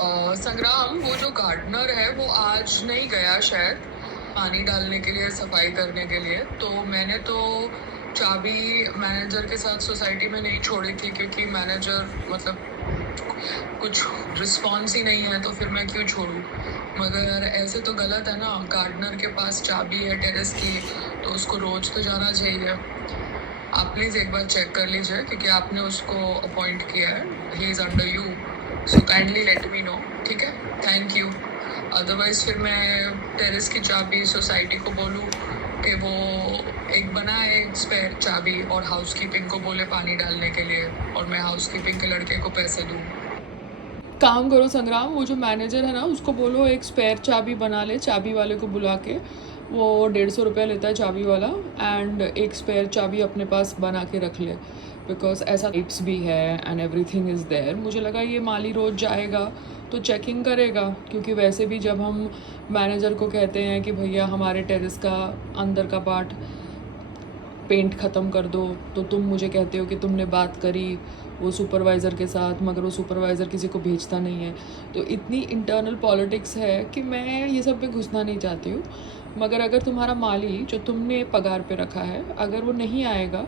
संग्राम, वो जो गार्डनर है वो आज नहीं गया शायद पानी डालने के लिए, सफाई करने के लिए। तो मैंने तो चाबी मैनेजर के साथ सोसाइटी में नहीं छोड़ी थी, क्योंकि मैनेजर मतलब कुछ रिस्पॉन्स ही नहीं है, तो फिर मैं क्यों छोड़ूं। मगर ऐसे तो गलत है ना, गार्डनर के पास चाबी है टेरेस की, तो उसको रोज तो जाना चाहिए। आप प्लीज़ एक बार चेक कर लीजिए, क्योंकि आपने उसको अपॉइंट किया है, he is under you, so kindly let me know, ठीक है? Thank you. अदरवाइज़ फिर मैं टेरेस की चाबी सोसाइटी को बोलूँ कि वो एक बनाए स्पेयर चाबी, और हाउसकीपिंग को बोले पानी डालने के लिए, और मैं हाउसकीपिंग के लड़के को पैसे दूँ। काम करो संग्राम, वो जो मैनेजर है ना उसको बोलो एक स्पेयर चाबी बना ले, चाबी वाले को बुला के। वो 150 रुपया लेता है चाबी वाला, एंड एक स्पेयर चाबी अपने पास बना के रख ले, बिकॉज ऐसा टिप्स भी है एंड एवरीथिंग इज़ देयर। मुझे लगा ये माली रोज़ जाएगा तो चेकिंग करेगा, क्योंकि वैसे भी जब हम मैनेजर को कहते हैं कि भैया हमारे टेरेस का अंदर का पार्ट पेंट ख़त्म कर दो, तो तुम मुझे कहते हो कि तुमने बात करी वो सुपरवाइज़र के साथ, मगर वो सुपरवाइज़र किसी को भेजता नहीं है। तो इतनी इंटरनल पॉलिटिक्स है कि मैं ये सब में घुसना नहीं चाहती हूँ। मगर अगर तुम्हारा माली जो तुमने पगार पे रखा है, अगर वो नहीं आएगा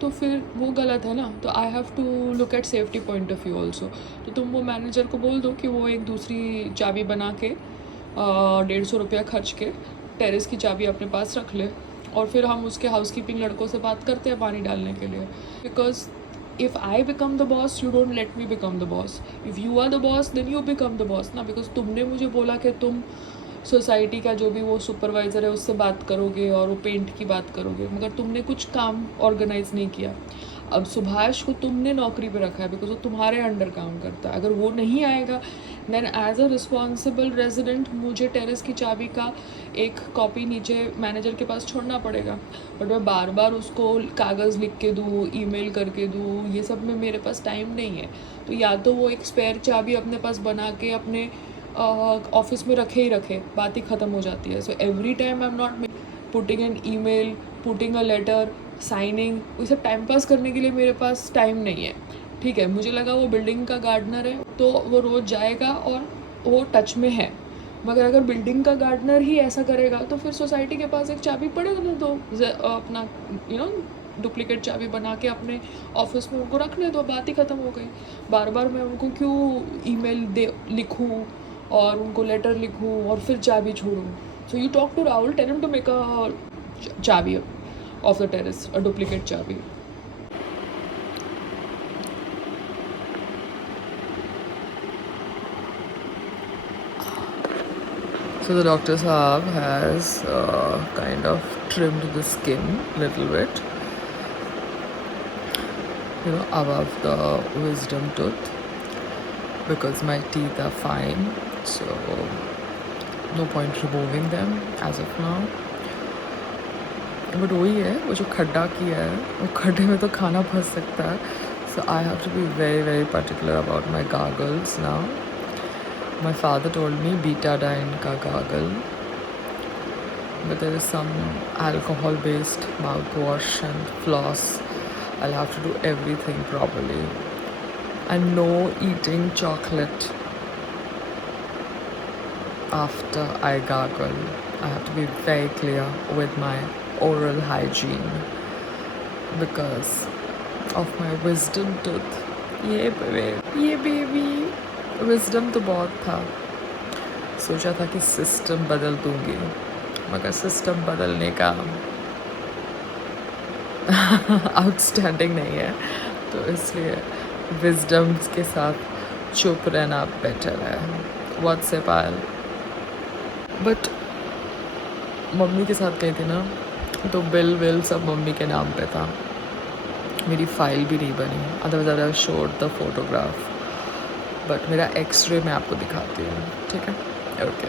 तो फिर वो गलत है ना। तो I have to look at safety point of view also. तो तुम वो मैनेजर को बोल दो कि वो एक दूसरी चाबी बना के 150 रुपया खर्च के टेरेस की चाबी अपने पास रख ले, और फिर हम उसके हाउसकीपिंग लड़कों से बात करते हैं पानी डालने के लिए। Because if I become the boss, you don't let me become the boss. If you are the boss then you become the boss ना, बिकॉज तुमने मुझे बोला कि तुम सोसाइटी का जो भी वो सुपरवाइज़र है उससे बात करोगे और वो पेंट की बात करोगे, मगर तुमने कुछ काम ऑर्गेनाइज नहीं किया। अब सुभाष को तुमने नौकरी पे रखा है बिकॉज वो तुम्हारे अंडर काम करता है। अगर वो नहीं आएगा then as a responsible resident मुझे टेरेस की चाबी का एक कॉपी नीचे मैनेजर के पास छोड़ना पड़ेगा। बट मैं बार बार उसको कागज़ लिख के दूँ, ईमेल करके दूँ, ये सब में मेरे पास टाइम नहीं है। तो या तो वो एक स्पेयर चाबी अपने पास बना के अपने ऑफिस में रखे ही रखे, बात ही ख़त्म हो जाती है। So every time I am not putting an email, putting a letter, signing, वो सब टाइम पास करने के लिए मेरे पास टाइम नहीं है। ठीक है, मुझे लगा वो बिल्डिंग का गार्डनर है तो वो रोज़ जाएगा और वो टच में है, मगर अगर बिल्डिंग का गार्डनर ही ऐसा करेगा तो फिर सोसाइटी के पास एक चाबी पड़ेगा ना, तो अपना डुप्लीकेट चाबी बना के अपने ऑफिस में उनको रखने दो, बात ही ख़त्म हो गई। बार बार मैं उनको क्यों ईमेल दे लिखूँ और उनको लेटर लिखूँ और फिर चाबी छोड़ूँ। So you talk to Rahul, tell him to make a chabi of the terrace, a duplicate chabi. So the doctor Saab has kind of trimmed the skin a little bit, above the wisdom tooth, because my teeth are fine, so no point removing them as of now. But वही है, वो जो खड्डा किया है वो खड्डे में तो खाना फंस सकता है, so I have to be very very particular about my gargles now. My father told me betadine ka gargle, but there is some alcohol based mouthwash and floss. I'll have to do everything properly, and no eating chocolate after I gargle. I have to be very clear with my oral hygiene because of my wisdom tooth. ये baby wisdom तो बहुत था, सोचा था कि system बदल दूंगी, मगर सिस्टम बदलने का आउटस्टैंडिंग नहीं है, तो इसलिए विजडम के साथ चुप रहना बेटर है। व्हाट्सएप आयल, बट मम्मी के साथ गई थी ना, तो बिल सब मम्मी के नाम पे था, मेरी फ़ाइल भी नहीं बनी, otherwise I showed the photograph, but मेरा एक्सरे मैं आपको दिखाती हूँ, ठीक है? ओके।